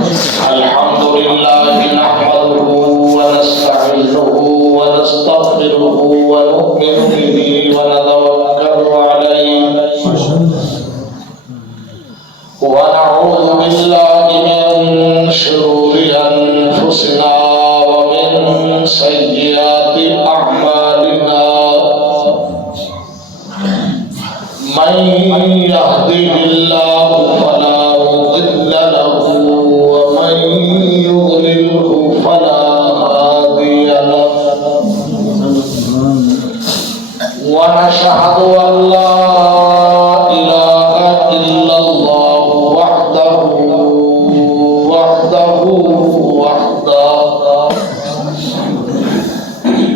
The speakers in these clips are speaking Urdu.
الحمد لله نحمده ونستعينه ونستغفره ونؤمن به ونتوكل عليه ونعوذ بالله من شرور أنفسنا ومن سيئات أعمالنا من يهده الله فلا مضل له ومن يضلله فلا هادي له ونشهد أن لا إله إلا الله وحده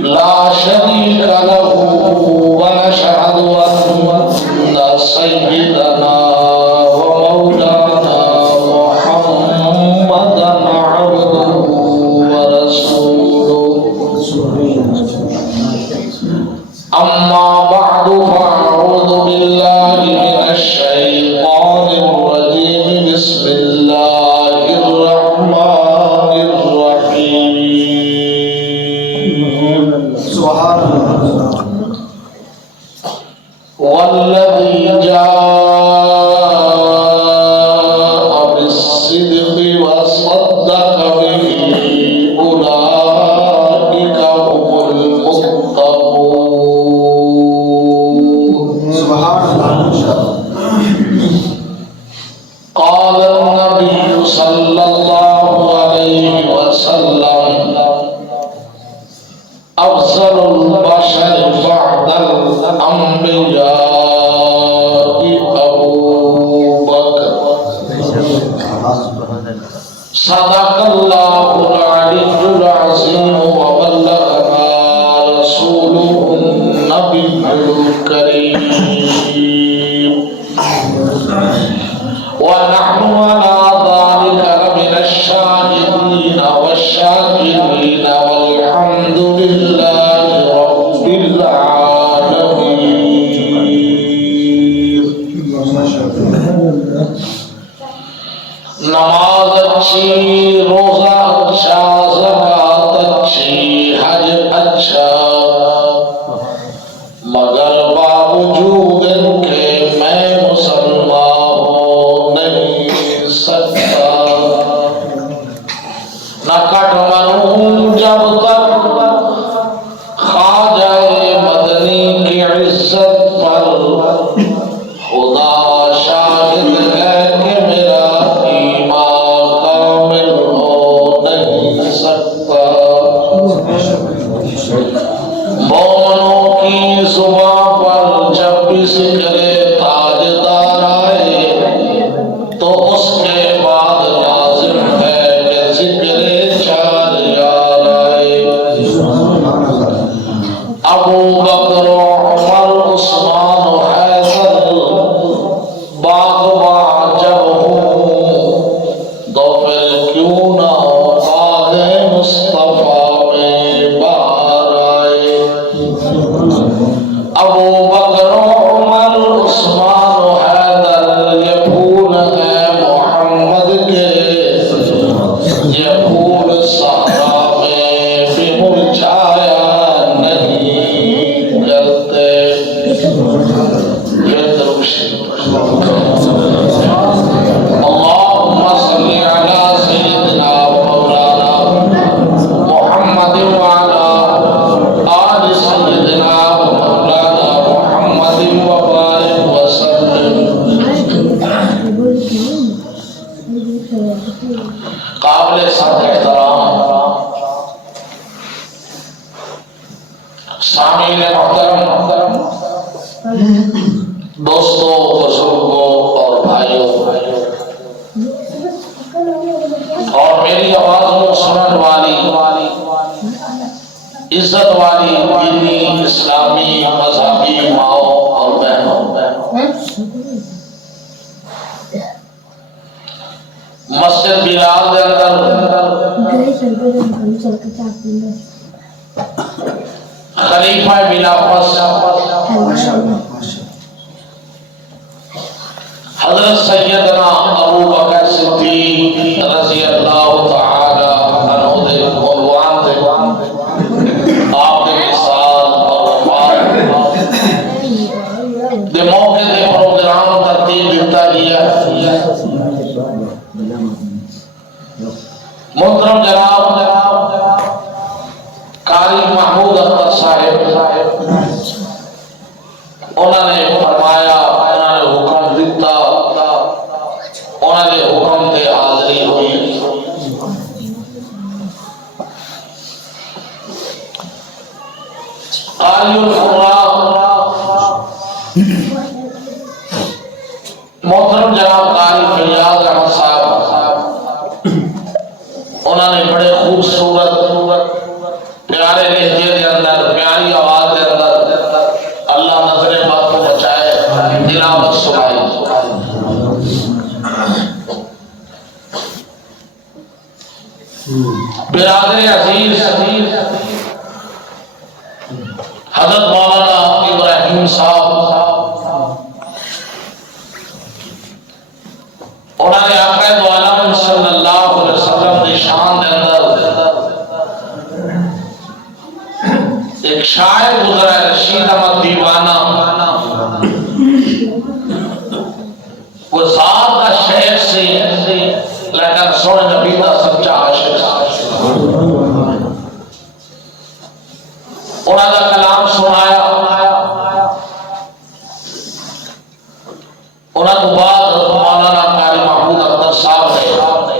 لا شريك له ونشهد أن سيدنا ومولانا محمدا عبده ورسوله أما بعد فأعوذ بالله من الشيطان الرجيم بسم الله الرحمن الرحيم سبحان الله والذي جاء بالصدق وصدق به أولئك هم المتقون سبحان الله قال النبي صلى الله عليه وسلم أفضل البشر بعد الأنبياء أبو بكر صدق الله العلي العظيم وبلغنا رسوله النبي الكريم ونحن على ذلك من الشاهدين والشاكرين والحمد لله رب العالمين نماز اچھی روزہ اچھا زکات اچھی حج اچھا مگر باوجود ان کے میں مسلمان ہو نہیں سکتا نہ کٹ مروں جب تک خواجہ مدنی کی عزت پر خدا شاہد ہے کہ میرا ایمان کامل ہو نہیں سکتا مومنوں کی زبان پر جب بھی ذکر تاجدار آئے تو اس کے بعد لازم ہے کہ ذکر چار یار آئے ابو بکر و عمر عثمان و حیدر باغباں جب ہوں تو پھر کیوں نہ باغ مصطفیٰ میں باہر آئے ابو بکر و عمر عثمان و حیدر یہ پھول ہیں محمد کے یہ پھول صحرا میں بھی مرجھایا نہیں جلتے یہ دروشی اللهم صل على سيدنا ومولانا محمد وعلى آل سيدنا ومولانا محمد وبارك وسلم قابل صد احترام سامعین محترم دوستوں بزرگوں اور بھائیوں اور میری آواز کو سنن والی عزت والی دینی اسلامی مذہبی ماؤں اور بہنوں مسجد بلال دے اندر خلیفہ بلافس حضرت سیدنا ابو بکر صدیق رضی اللہ محترم جناب قاری محمود اختر صاحب انہوں نے فرمایا، انہوں نے حکم دیتا، انہوں نے حکم تے حاضری ہوئی۔ قاری الفراق محترم جناب قاری فیاض احمد صاحب، انہوں نے بڑے خوبصورت پیارے لہجے کے اندر، پیاری آواز کے اندر اللہ نظر بد کو بچائے تلاوت سنائی۔ برادر عزیز حضرت مولانا ابراہیم صاحب، انہوں نے آقا دو عالم صلی اللہ علیہ وسلم کی شان کے اندر ایک شاعر گزرا ہے رشید احمد دیوانہ، وہ ذات کا شیخ سے لیکن سونے نبی کا سچا عاشق، انہوں نے کلام سنایا۔ انہوں نے بعد مولانا قاری محمود اختر صاحب نے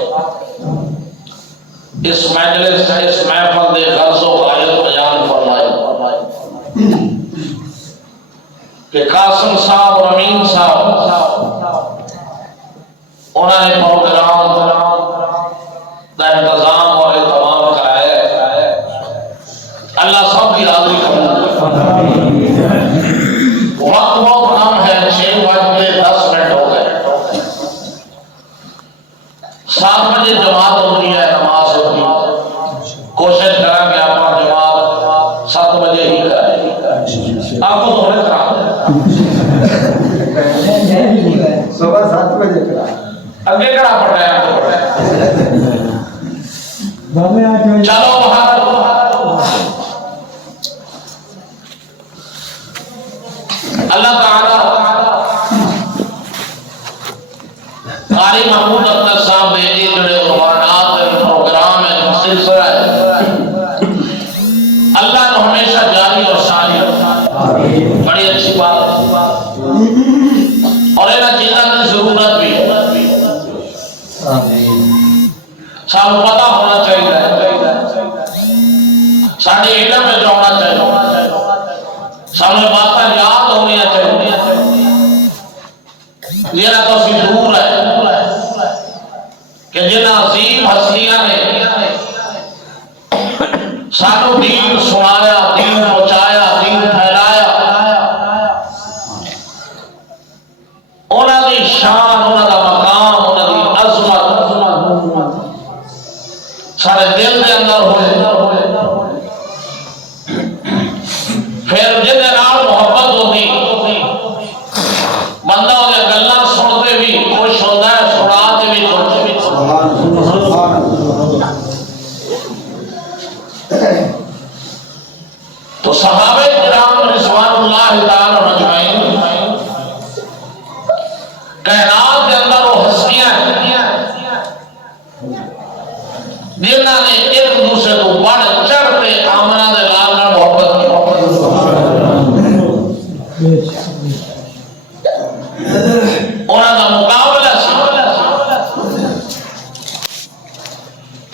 اس مجلس اس محفل دے غرض و غایت بیان فرمائی کہ قاسم صاحب اور امین صاحب انہوں نے پروگرام کا انتظام اور اہتمام کرایا، اللہ سب کی حاضری قبول کرے۔ وقت بہت کم ہے، 6:10 ہو گئے، 7 بجے جماعت ہوتی ہے، نماز ہوتی ہے، کوشش کریں کہ آپ جماعت 7 بجے ہی کریں۔ آپ کو تھوڑے خراب صبح 7 بجے کرا اگے کڑا پڑ رہا ہے، چلو باہر۔ اللہ تعالیٰ قاری محمود اختر صاحب نے یہ جڑے عنوانات پروگرام ہے سلسلہ ہے، اللہ نے ہمیشہ جاری اور ساری رکھا، بڑی اچھی بات اور انہاں چیزوں کی ضرورت بھی ہے، سانو پتہ ہونا چاہیے، ساڈے علم میں ہونا چاہیے، سامنے باتیں یاد ہونی چاہیے، یہ نہ تو دور ہے کہ جن عظیم ہستیاں نے سانو دین سنایا، دین پہنچایا، دین پھیلایا، انہاں دی شان، انہاں دا مقام، انہاں دی عظمت سارے دل دے اندر ہوئے، پھر جن نال محبت ہوتی بندہ وہ گلاں سنتے بھی خوش ہوتا ہے، سنا کے بھی خوش۔ تو صحابہ کرام رضوان اللہ تعالی اجمعین کائنات کے اندر وہ ہستیاں جنہاں نے ایک دوسرے کو بڑھ چڑھ کے آمنہ دے لال نال محبت کی، انہاں دا مقابلہ سی،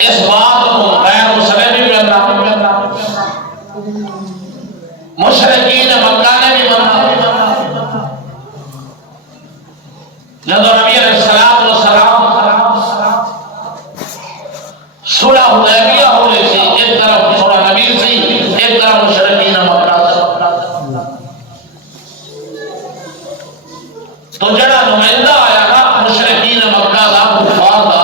اس بات کو غیر مسلم بھی کرنا، مشرکین مکہ نے بھی مانا۔ جب نبی علیہ السلام صلح حدیبیہ ہو رہی تھی، ایک طرف صلح نبی تھی، ایک طرف مشرکین مکہ سے، تو جڑا نمائندہ آیا نا مشرکین مکہ دا، کفار دا،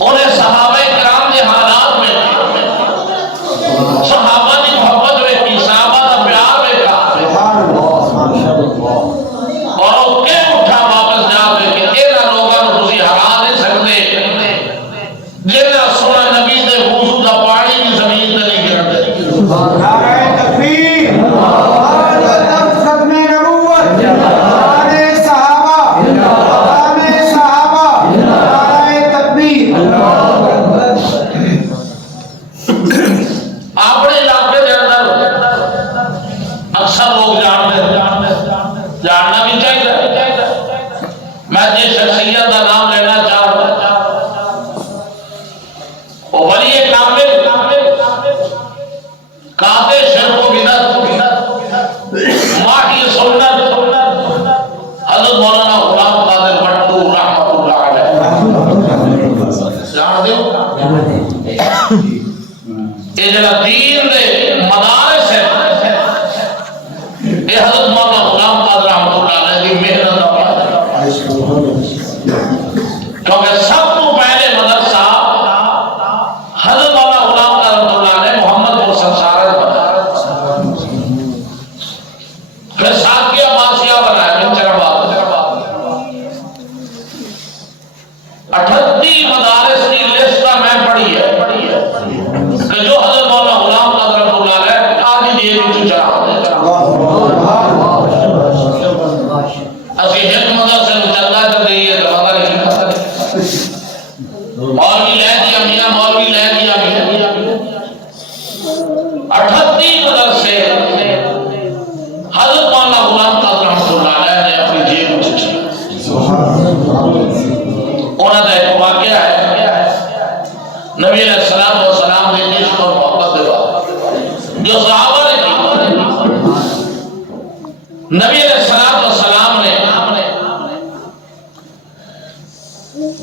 انہیں صحابہ کرام کے حالات میں صحابہ کی محبت ویکھی، صحابہ کا پیار ویکھا، اور وہ کہ اٹھا واپس جا کے کہ انہاں لوگاں نوں تسی ہرا نہیں سکتے، کہ سب تو پہلے مدرسہ حضرت مولانا غلام قادر رحمۃ اللہ نے محمد کو سنسارت بنایا، پھر ساکیہ ماسیہ بنایا، منچرآباد 38 مدارس کی لسٹ میں پڑھی ہے کہ جو حضرت مولانا غلام قادر رحمۃ اللہ نے آج دیے بھی چلا اسی ایک مدرسے میں چندہ کر دی ہے تو پتہ نہیں مولوی لے دیا میاں، مولوی لے دیا میاں، 38 مدرسے حضرت مولانا غلام قادر رحمۃ اللہ علیہ نے اپنی جیب میں چلا۔ انہوں نے ایک واقعہ ہے نبی علیہ السلام نے عشق اور محبت کے بعد جو صحابہ نے کی، نبی علیہ السلام نے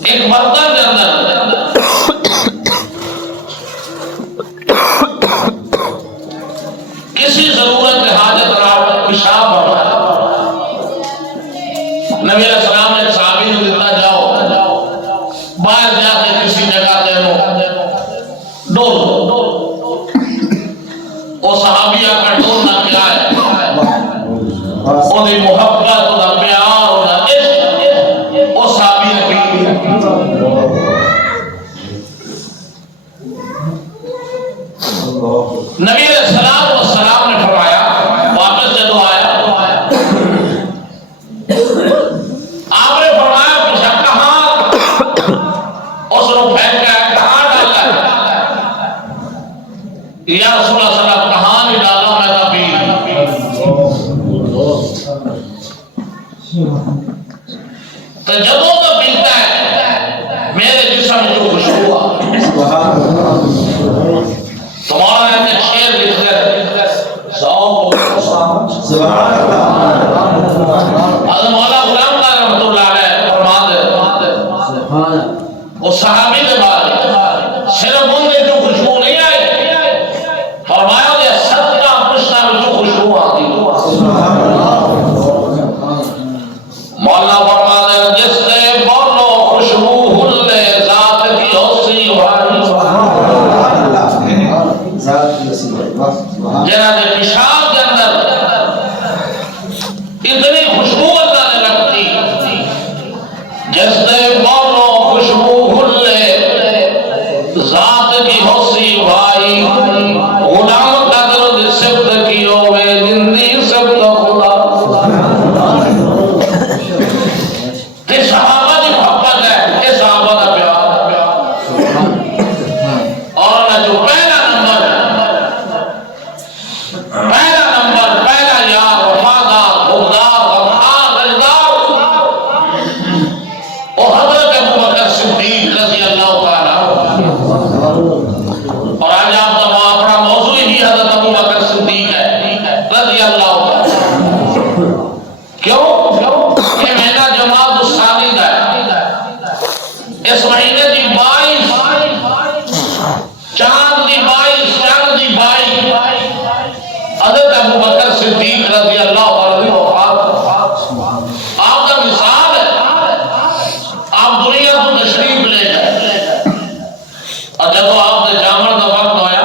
ایک برتن کے اندر کسی ضرورت حاجت رات پیشاب فرمایا، نبی علیہ السلام نے صحابی کو دیتا، جاؤ باہر جا کے کسی جگہ تیرو ڈول دو، وہ صحابی کا ڈولنا کیا ہے؟ وہ محبت، وہ پیار، وہ عشق، وہ صحابی نے پی لیا۔ نبی علیہ السلام نے فرمایا، واپس جب آیا آپ نے فرمایا پوچھا کہاں اس نے پھینکا ہے، کہاں ڈالا ہے؟ یا رسول اللہ صلی اللہ علیہ وسلم کہاں نہیں ڈالا، میں تو پی تو جب وہ تو پیتا ہے میرے جسم جو خوشبو آ تمہارا نے شعر لکھ کر حضرت مولانا غلام قادر رحمۃ اللہ علیہ فرماتے وہ صحابی کے بعد صرف ان میں جو خوشبو نہیں آئی، فرمایا کہ صدقہ پشنا میں جو خوشبو آتی۔ مولانا فرماتے جس سے بولو خوشبو ہلے ذات کی ہوسی بھاری، جناب پیشاب کے اندر اتنی خوشبو اللہ نے رکھتی، جس سے بولو خوشبو ہلے ذات کی ہوسی بھائی، غلام قادر دی صفت کی ہوئے جندی صفت خدا۔ یہ صحابہ کی محبت ہے، یہ صحابہ کا پیار، اور جو پہلا نمبر پہلا یار وفادار خوددار غمخوار رضدار وہ حضرت ابوبکر صدیق رضی اللہ تعالیٰ۔ اور آج آپ کا اپنا موضوع ہی حضرت ابوبکر صدیق ہے رضی اللہ تعالیٰ۔ کیوں؟ یہ مہینہ جماعت الثانی کا ہے، اس مہینے کی 22 چاند کی 22 حضرت ابوبکر صدیق رضی اللہ عنہ کی وفات۔ آپ کا مثال ہے، آپ دنیا کو تشریف لے گئے اور جب آپ نے جامن کا وقت ہویا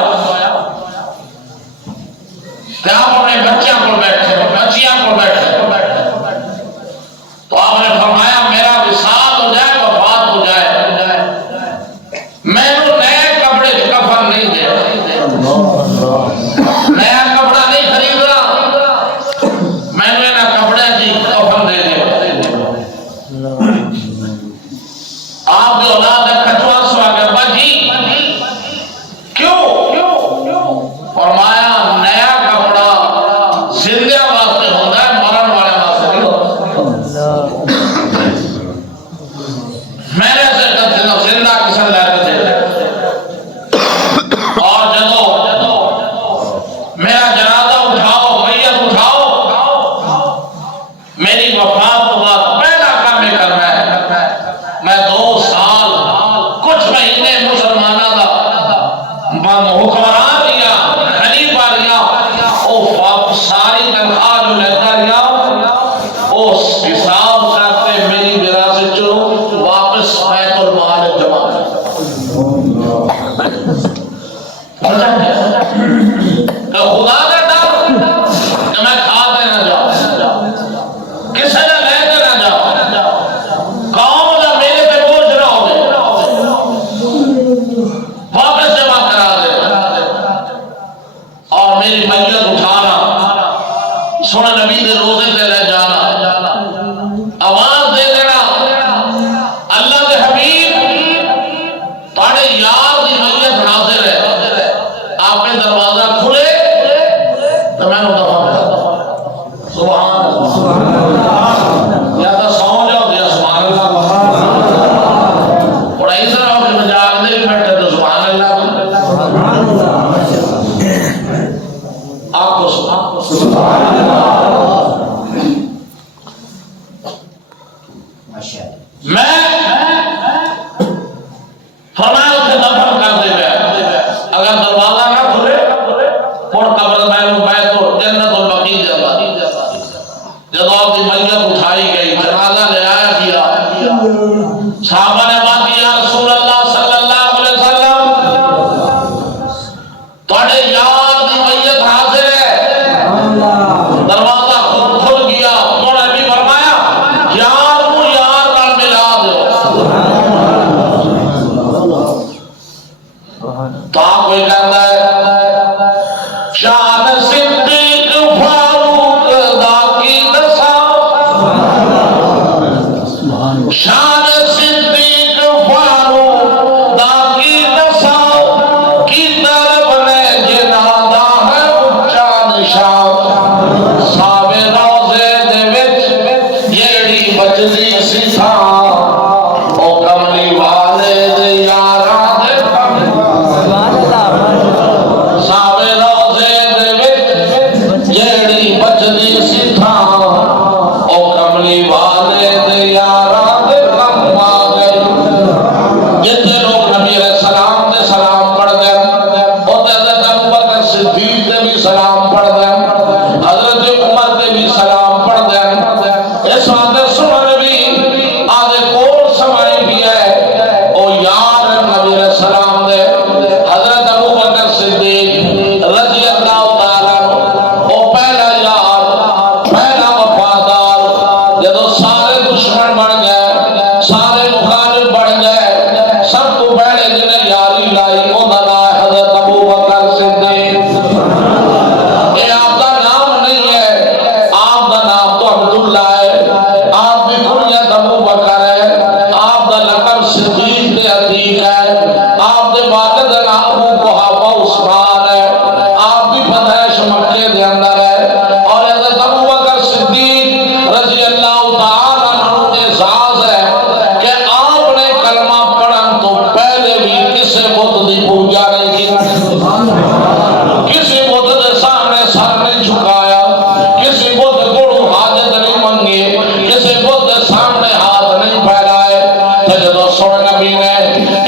کہ آپ اپنے بچیاں کو بیٹھے تو آپ نے فرمایا میرا وصال ہو جائے، وفات ہو جائے، میں نے نئے کپڑے کفن نہیں دے، نیا کپڑا نہیں خرید رہا، میں نے نا کپڑے جی کفن دے دے۔ آپ جو اولاد ہے کھچوا سوا کے بجی کیوں؟ فرمایا نیا کپڑا زندہ واسطے ہوتا ہے، مرن والے واسطے نہیں ہوتا۔ میرے سے زندہ کسن لیتے تھے، اور جدو میرا جنازہ اٹھاؤ، میت اٹھاؤ، میری وفات کے بعد پہلا کام یہ کرنا ہے، میں 2 سال مال جمع کہ خدا کا ڈر کہ میں کھا کے نہ جاؤں، کسی نے لے کے نہ جاؤں، قوم کا میرے پہ بوجھ نہ ہوئے، واپس جمع کرا دے اور میری میت اٹھانا، سونے نبی دے روزے تے لے جانا، آواز دے دینا اللہ دے حبیب تاڑے یار دی میت حاضر ہے، آپ نے دروازہ کھلے تو میں نے دفع کر سبحان اللہ، یا تو سو جاؤ یا سبحان اللہ، اور ایسا رہو کہ مجاق دے بھی بیٹھے تو سبحان اللہ، آپ کو سبحان اللہ، میں فرمایا اسے دفن کر دے گئے، اگر دروازہ نہ کھلے اور قبر بیت و جنت البقیع جاتا، جب آپ کی میت اٹھائی گئی، جنازہ لے آیا کیا، صحابہ نے بات کی یا رسول اللہ صلی اللہ علیہ وسلم تھوڑے یار دی میت حاضر ہے، دروازہ خود کھل گیا، تو نے بھی فرمایا یار کو یار نہ ملا دو، تو آپ کوئی کہتا ہے شان صدیق فاروق دا کی دسا، شان صدیق فاروق دا کی دسا، کی طرف نے جنادہ ہے اچا نشان، ساوے روزے دے وچ جیڑی بچدی سی تھا او کملی والے دے یاراں دے ساوے روزے دے وچ جیڑی بچدی سی تھا او کملی والے دے یاراں دے کم آ گئی، جتنے لوگ نبی علیہ السلام دے سلام پڑھ دیں اوتے حضرت ابوبکر صدیق دے بھی سلام پڑھ دیں، حضرت عمر دے بھی سلام پڑھ دیں، اس واسطے سنن بھی آدھے کول سمائی بھی ہے او یار نبی علیہ السلام دے حضرت ابوبکر صدیق رضی اللہ تعالیٰ عنہ، او پہلا یار، پہلا وفادار، جدو سارے دشمن بن گئے، سارے مخالف بن گئے، سب تو پہلے جنہیں یاری لائی او دنا حضرت ابوبکر صدیق، یہ آپ کا نام نہیں ہے، آپ کا نام تو عبداللہ ہے، آپ بھی کنیت ابوبکر ہے، آپ کا لقب صدیق دے عتیق ہے، آپ دے والد نام ابو قحافہ عثمان ہے، آپ بھی پیدائش مکے دے اندر ہے، اور حضرت ابوبکر صدیق رضی اللہ تعالیٰ عنہ کے اعزاز ہے کہ آپ نے کلمہ پڑھن تو پہلے بھی کسی بت دی پوجا نہیں کی، کسی بت دے سامنے سر نہیں جھکایا، کسی بت کو حاجت نہیں منگی، کسی بت دے سامنے ہاتھ نہیں پھیلائے، تو جدو سن نبی نے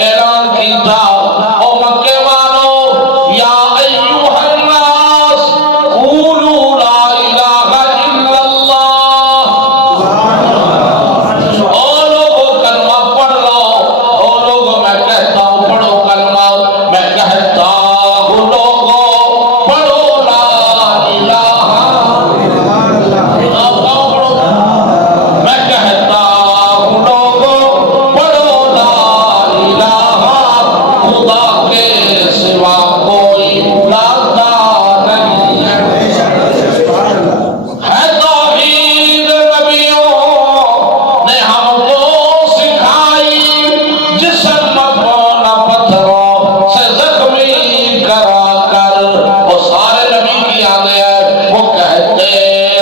اعلان کیتا او مکے والو یا ایوہ الناس قولوا لا الہ الا اللہ، او لوگو کلمہ پڑھ لو، او لوگو میں کہتا ہوں پڑھو کلمہ، میں کہتا ہوں لوگو پڑھو لا الہ، آپ کہو پڑھو، میں کہتا ہوں لوگو پڑھو لا الہ، خدا کے سوا کوئی بلاتا نہیں ہے، توحید نبیوں نے ہم کو سکھائی، جسم کو نہ پتھروں سے زخمی کرا کر، وہ سارے نبی کی آنے ہیں، وہ کہتے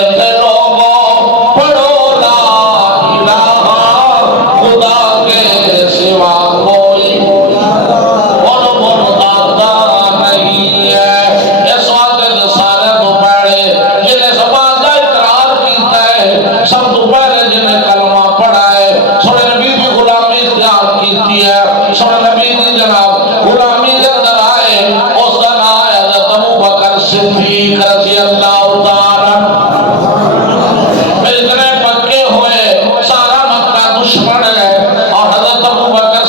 تھے لوگوں پڑھو لا الہ، خدا کے سوا کوئی داتا نہیں ہے، اس واسطے جو سارے تو پہلے جنہیں زبان کا اقرار کیتا ہے، سب تو پہلے جنہیں کلمہ پڑھا ہے، سونے نبی کی غلامی اختیار کیتی ہے، سونے نبی کی جناب غلامی کے اندر آئے، اس کا نام ہے حضرت ابوبکر صدیق رضی اللہ تعالیٰ، پھر اتنے پکے ہوئے، سارا مکہ دشمن ہے، اور حضرت ابوبکر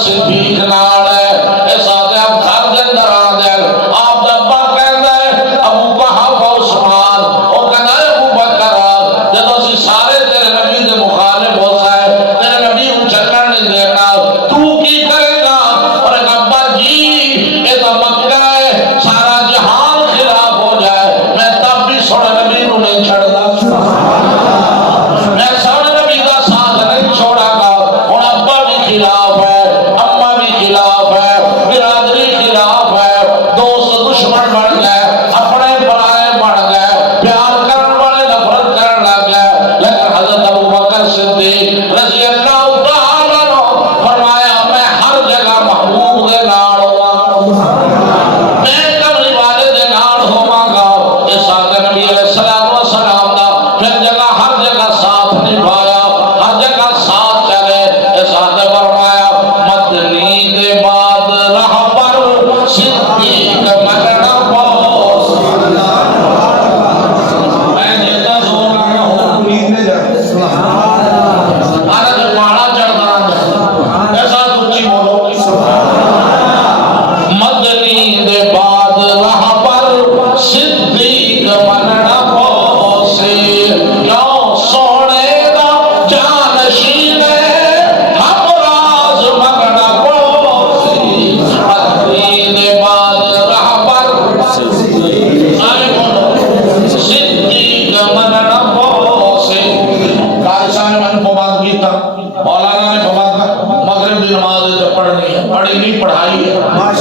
پڑھنی ہے، پڑھی نہیں پڑھائی ہے۔ ہاں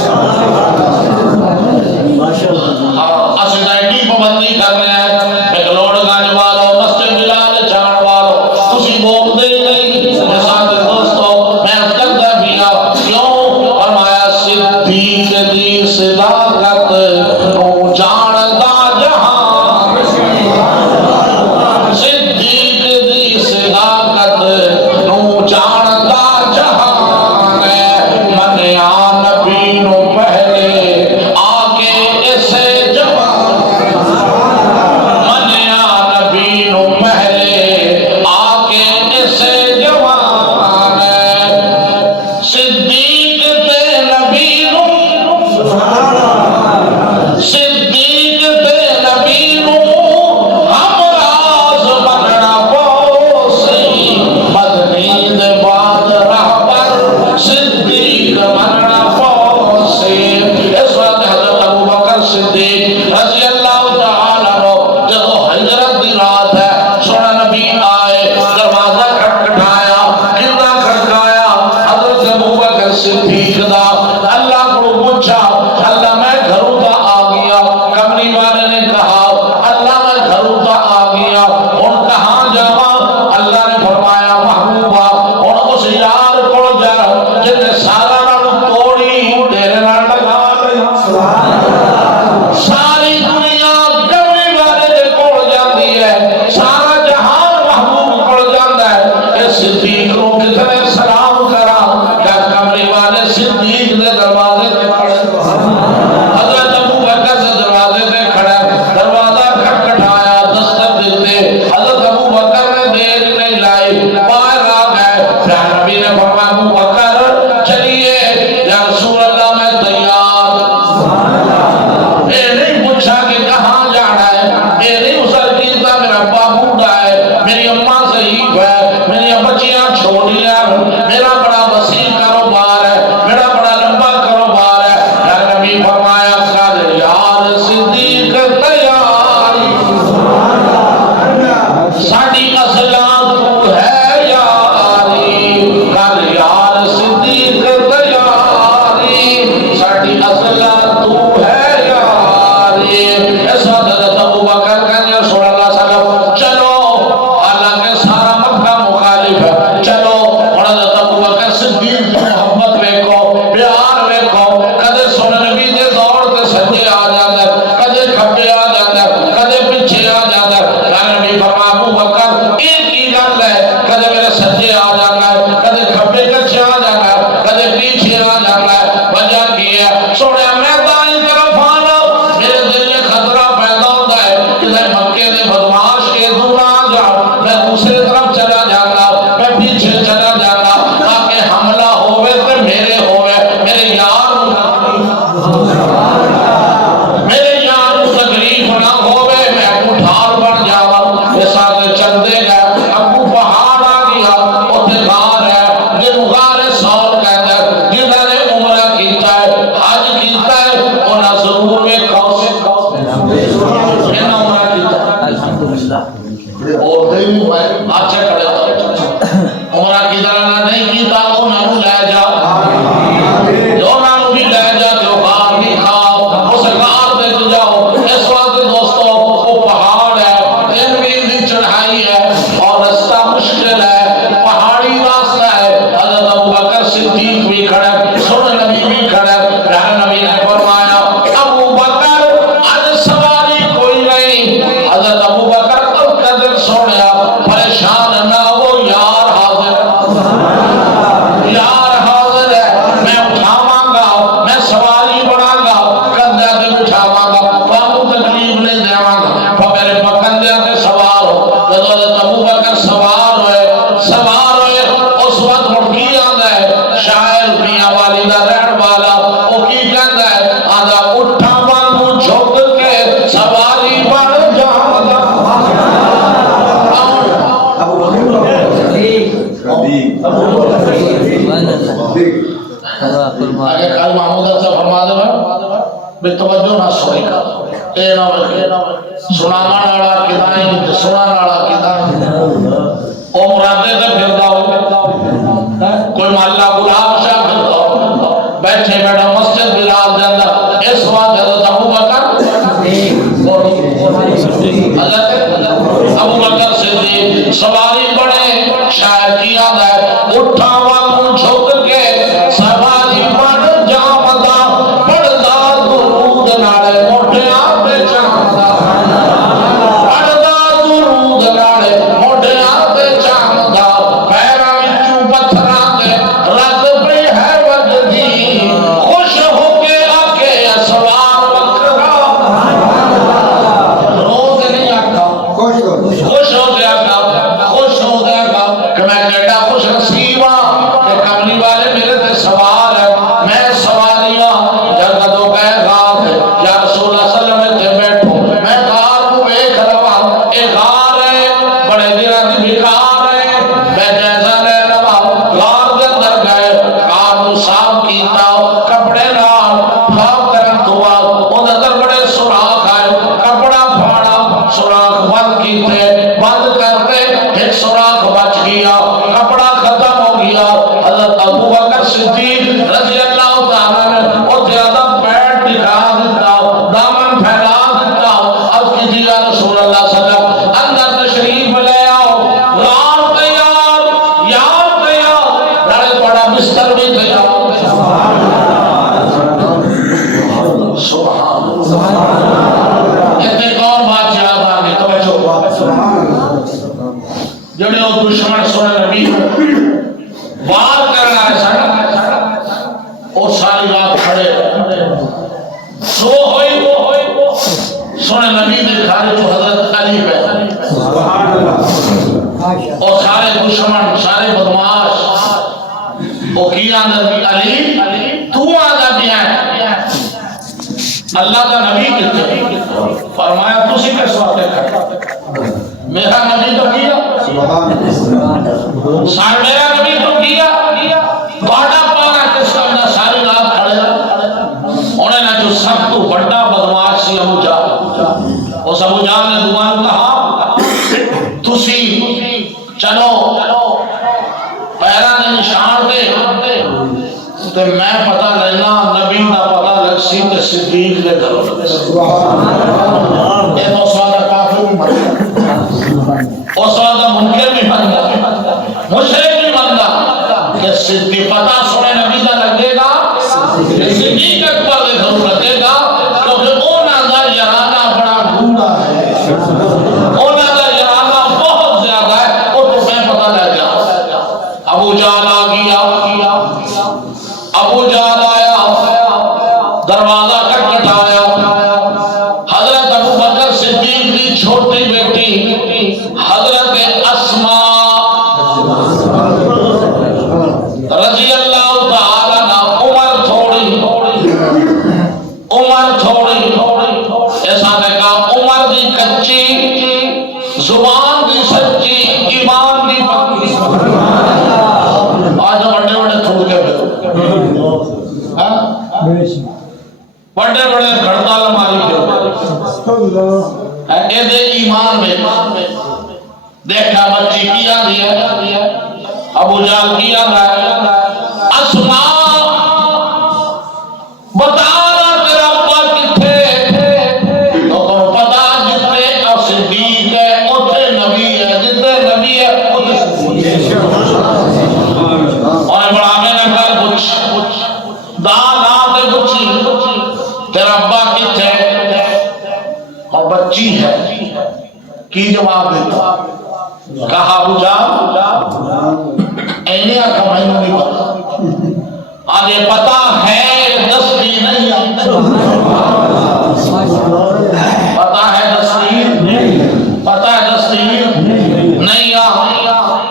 اسیڈائٹی پابندی کر رہے ہیں، بنگلور گانے والوں، مسجد بلال جان والوں، تسی بول دے نہیں۔ ساتھ دوستو میں کرتا پیا کیوں فرمایا صدیق دی صداقت نو جاندا جہان، صدیق دی صداقت نو جاندا جہان، منیا نبی نو پہلے آکے اسے جوان، منیا نبی نو پہلے آکے اسے جوان، صدیق تے نبی نو، صدیق تے نبی نو ہم راز مننا پو سی، مدنی دے بعد رہبر صدیق مننا پو سی۔ اس وقت حضرت ابوبکر صدیق رضی اللہ تعالیٰ عنہ جدو ہجرت دی رات ہے، سونا نبی آئے، دروازہ کھٹکھٹایا، کتنا کھٹکایا؟ حضرت ابوبکر صدیق دا اللہ کو پوچھا، اللہ میں گھروں تا آ گیا۔ کمری والے نے کہا اللہ میں گھروں تا آ گیا، ہن کہاں جاواں؟ اللہ نے فرمایا محبوبہ ہن اس یار کول جا جن سارا نال توڑی تیرے نال لگا لئی۔ ساری دنیا کمری والے دے کول جاندی ہے، سارا جہان محبوب کول جاندا ہے، اے صدیق نو کتنے سلام کراں؟ کیا کمری والے صدیق دے دروازے تے کھڑے، حضرت ابوبکر دے دروازے تے کھڑے، دروازہ کھٹکھٹایا، دستک دیتے، حضرت ابوبکر نے دیر نہیں لائی، باہر آ گئے۔ پیارے نبی نے فرمایا ابوبکر چلیے یا رسول اللہ میں تیار۔ اے نہیں پوچھا کہ کہاں جانا ہے، اے نہیں اسر کیتا میرا ابا بوڑھا ہے، میری اماں ضعیف ہے، میری بچیاں چھوٹیاں، میرا بڑا وسیع کاروبار ہے، میرا بڑا لمبا کاروبار ہے۔ پیارے نبی فرمایا کر یار صدیق تیاری، ساڈی اصلاں تو ہے یاری، کر یار صدیق تیاری، ساڈی اصلاں تو ہے یاری۔ اس وقت حضرت ابوبکر کہنے رسول اللہ صلی اللہ علیہ وسلم چلو، حالانکہ سارا مکہ مخالف ہے، چلو۔ اور حضرت ابوبکر صدیق کی محبت ویکھو، پیار ویکھو، کدے سونے نبی دے دور تے سجے آ جاندا ہے، کدے کھبے آ جاندا ہے، کدے پیچھے آ جاندا ہے۔ پیارے نبی فرمایا ابوبکر ایک ہی گل ہے، کدے میرے سجے آ جانا ہے، کدے کھبے کچھے آ جانا ہے، کدے پیچھے آ جانا ہے۔ وجہ کی ہے؟ سونے میں دائیں طرف آنا، میرے دل میں خطرہ پیدا ہوتا ہے کہ مکے دے بدماش کے دور آ جا، میں دوسرے طرف چلا جانا، میں پیچھے چلا جانا، تاکہ حملہ ہوئے تے میرے ہوئے، میرے یار میرے یار کو تکلیف نہ ہوئے، میں اٹھار بن جاوا۔ یہ ساتھ چندے گئے، ابو پہاڑ آ گیا، اتنے غار ہے جن غار سور کہتے ہیں، جنہوں نے عمرہ کیتا ہے، حج کیتا ہے، انہاں ضرور میں کھوسے انہاں عمرہ کیتا ہے الحمدللہ اور دے اچھا کھڑے عمرہ کی طرح نہیں کیتا، انہاں نو لے جا، انہاں نو بھی لے جا، جو غار نہیں کھاؤ اس غار دے جاؤ۔ اس وقت دوستو وہ پہاڑ ہے، 3 میل کی چڑھائی ہے اور رستہ مشکل ہے، پہاڑی راستہ ہے۔ حضرت ابوبکر صدیق بھی کھڑے، سن نبی بھی کھڑے۔ پیارے نبی نے فرمایا ابوبکر آج سواری کوئی نہیں۔ حضرت ابوبکر قدر سوڑیا، پریشان نہ ہو، یار حاضر ہے، یار حاضر ہے، میں اٹھاواں گا، میں سواری بڑھاں گا، کندھے تے اٹھاواں گا، تانوں تکلیف نہیں دیواں گا، میرے کندھے تے سوار ہو۔ جدوں حضرت ابوبکر سوار ہوئے اس وقت ہن کی آندا ہے شاعر میاں والی دا رہن والا، او کی کہندا ہے؟ آندا اٹھاں وانگوں جھک کے سواری بن جاندا۔ اگر کل محمود سے فرما دے بے توجہ نہ سوئی کا اے نہ سنانا والا کدائیں سنانا والا کدائیں او مرادے تے پھردا ہو کوئی محلہ گلاب شاہ پھردا ہو بیٹھے بیٹھا مسجد بلال دے اندر اس وقت حضرت ابو بکر ابو بکر صدیق سواری بڑے شاعر کی یاد ہے اٹھا والوں جھک کے سواری بڑھ جامدہ پڑھدا درود نالے موٹے آتے چامدہ پڑھدا درود نالے موٹے آتے چامدہ پیرا وچوں پتھراں تے رد پئی ہے وجدی خوش ہو کے آکے سوار وکرا روز نہیں آتا خوش ہو گیا کہ میں کہتا خوش نصیب ہاں کہ کملی والے میرے تے سوار ہے میں سواری ہاں جب تو کہے گا یا رسول اللہ صلی اللہ علیہ وسلم تے بیٹھو میں غار کو ایک روا اے غار ہے بڑے دیرہ دی بھیکار ہے میں جیسا لے روا غار دے اندر گئے غار کو صاف کیتا کپڑے نال پھاپ کرن دعا ان اندر بڑے سوراخ آئے کپڑا پھاڑا سوراخ بند کیتے بند کرتے ایک سوراخ بچ گیا کپڑا ختم ہو گیا حضرت ابو بکر صدیق رضی اللہ تعالیٰ نے اور زیادہ پیٹ دکھا دیتا دامن پھیلا دیتا اب کسی یا رسول اللہ صلی اللہ علیہ وسلم اندر تشریف لے آؤ غار تیار یار تیار لڑے بڑا بستر بھی تیار سبحان اتنے کون بات یاد آگے توجہ جڑے وہ دشمن سونے نبی وار کرنا ہے سن اور ساری رات کھڑے سو ہوئی سونے نبی نے کھارے جو حضرت علی پہ اور سارے دشمن سارے بدماش وہ کیا نبی علی تو آدھا بھی ہے اللہ کا نبی کہتے فرمایا تسی کس واقعے کھڑے میرا نبی تو کیا میرا نبی تو کیا باڑا پانا کس کا اندر ساری رات کھڑے انہیں نے جو سب تو بڑا بدماش سی ابو جان اس ابو جان نے دعا کہا تسی چلو پیرا نے نشان دے تو میں پتہ لینا نبی دا پتہ لگ سی تے صدیق دے گھروں یہ تو سوال کافر بھی مرد اور سوال منکر بھی مرد مشرک بھی مرد کہ صدیق پتہ سنے نبی دا لگے گا صدیق اکبر دے گھروں لگے گا کیونکہ اونا دا یرانا بڑا گھوڑا ہے اونا دا یرانا بہت زیادہ ہے اور تو میں پتہ لگ گیا ابو جان آ گیا ابو جان آیا دروازہ کٹکھٹایا حضرت ابو بکر صدیق کی چھوٹی بیٹی حضرت اسماء رضی اللہ تعالیٰ عنہ عمر تھوڑی ایسا نے کہا عمر دی کچی زبان دی سچی ایمان دی پکی آج بڑے بڑے تھوڑ کے بڑے بڑے گھڑتا لماری کے ایدے ایمان میں دیکھا بچی کیا دیا ابو جال کیا گیا اسماء بتا رہا تیرا ابا کتھے تو پتا جتنے صدیق ہے اتنے نبی ہے جتنے نبی ہے اتنے صدیق ہے اور بڑا میں نے کہا کچھ دادا تے پوچھی تیرا ابا کتھے اور بچی ہے کی جواب دیتا کہا ابو جان اینیا کمائنوں نہیں پتا آگے پتا ہے دستی نہیں پتا ہے دستی نہیں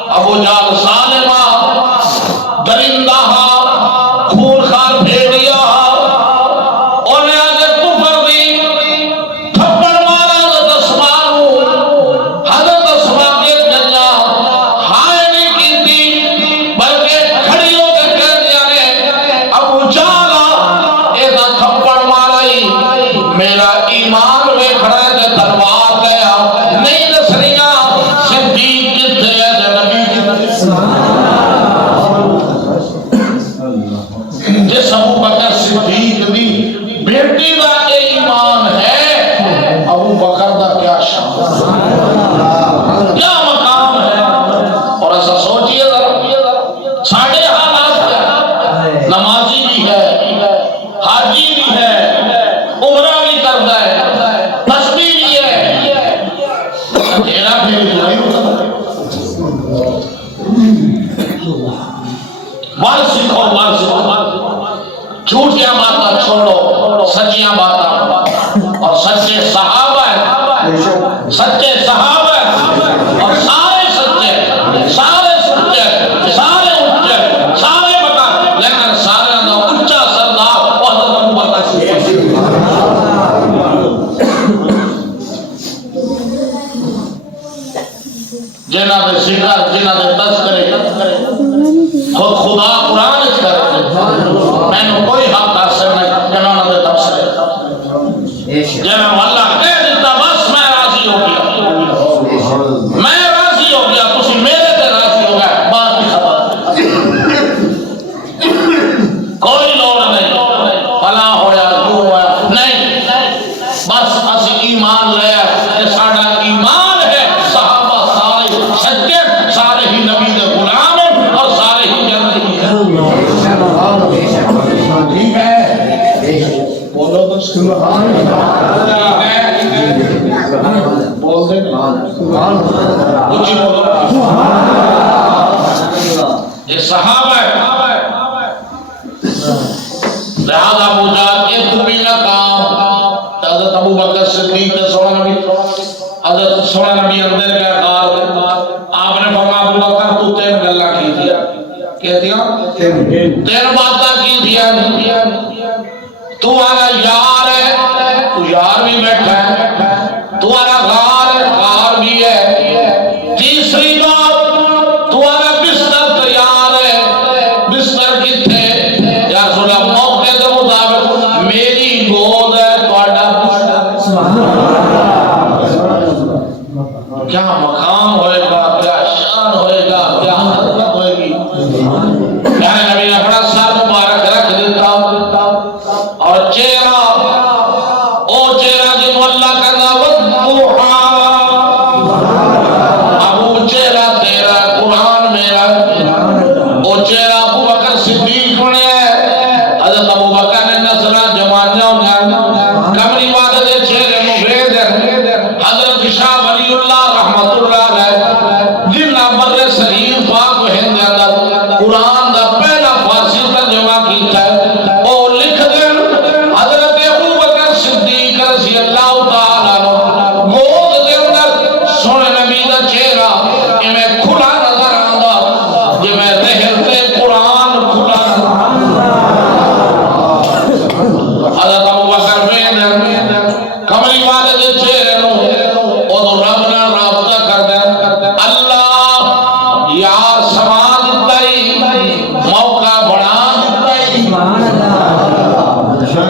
ابو جان سالمہ درندہ خون خار بھیڑیا انہیں آگے کفر دی تھپڑ مارا حضرت اسماء حضرت اسماء کے جنیا ہائے نہیں کی تھی بلکہ کھڑی ہو کے کہہ دیا نے ابو جالا ایسا تھپڑ مارا ہی جھوٹیاں باتیں چھوڑو، سچیاں باتیں اور سچے صحابہ ہیں، سچے صحابہ ہیں اور سارے سچے، سارے سچے، سارے اچے، سارے بتا، لیکن سارے دا اچا سردار حضرت ابو بکر صدیق جنہ دے ذکر، جنہ دے تذکرے خود خدا قرآن اس کرتے میں نے کوئی حق حاصل نہیں جنہوں نے تفسیر جنہوں اللہ کہہ دیتا بس میں راضی ہو گیا، میں راضی ہو گیا، تسی میرے تے راضی ہو گئے، بات کی خبر کوئی لوڑ نہیں فلاں ہویا جو ہویا نہیں، بس اسی ایمان لے کہ ساڑا ایمان ہے صحابہ سارے سچے، سارے ہی نبی دے غلام ہیں اور سارے ہی جنتی ہیں۔ ٹھیک ہے بولو تو سبحان اللہ، ٹھیک ہے بول دے سبحان اللہ، اونچی بولو یہ صحابہ ہے، لہذا ابو جہل کے تو بھی نہ کام، حضرت ابو بکر صدیق نے سونا نبی، حضرت سونا نبی اندر گیا کار، آپ نے فرمایا ابو بکر تو تین گلہ کی دیا، کہہ دیا تین باتیں کی دیا، تو آنا یار ہے، تو یار بھی بیٹھا ہے، تو آنا غار ہے، غار بھی ہے، تیسری بات تو آنا بستر تیار ہے، بستر کتنے یا رسول اللہ موقع کے مطابق میری گود ہے توڑا بستر، کیا مقام ہوئے گا، کیا شان ہوئے گا، کیا حضرت ہوئے گی، پیارے نبی نے اپنا سر مبارک رکھ دیتا اور چہرہ او چہرہ جنہوں اللہ کا ناوت ابو چہرہ تیرا قرآن میرا، او چہرہ ابو بکر صدیق ہونے حضرت ابو بکر نے نصرہ جمانیاں ہونے کمری والے دے چہرے مبید ہے، حضرت شاہ ولی اللہ رحمت اللہ علیہ جنہ بر صغیر پاک و ہند اندر قرآن دا پہلا فارسی ترجمہ کیتا ہے، او لکھ دیں حضرت ابو بکر صدیق رضی اللہ تعالیٰ گود دے اندر سونے نبی دا چہرہ میں کھلا نظر آندا جی میں رہتے قرآن کھلا حضرت ابو بکر کمری والے دے چہرے نو او تو رب نہ رابطہ کر دیں، اللہ یار سما دیتا ہی موقع بڑھا دیتا ہی